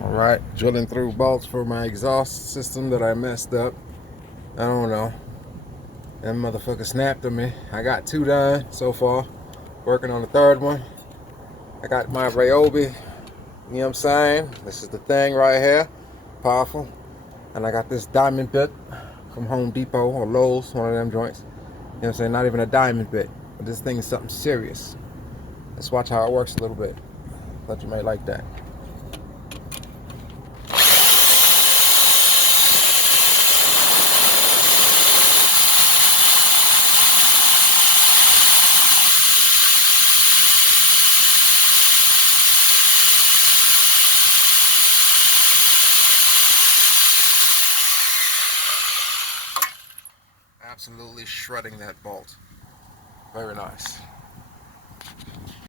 Alright, drilling through bolts for my exhaust system that I messed up. I don't know. That motherfucker snapped on me. I got 2 done so far. Working on the 3rd one. I got my Ryobi, you know what I'm saying? This is the thing right here. Powerful. And I got this diamond bit from Home Depot or Lowe's, one of them joints. You know what I'm saying? Not even a diamond bit. But this thing is something serious. Let's watch how it works a little bit. Thought you might like that. Absolutely shredding that bolt. Very nice.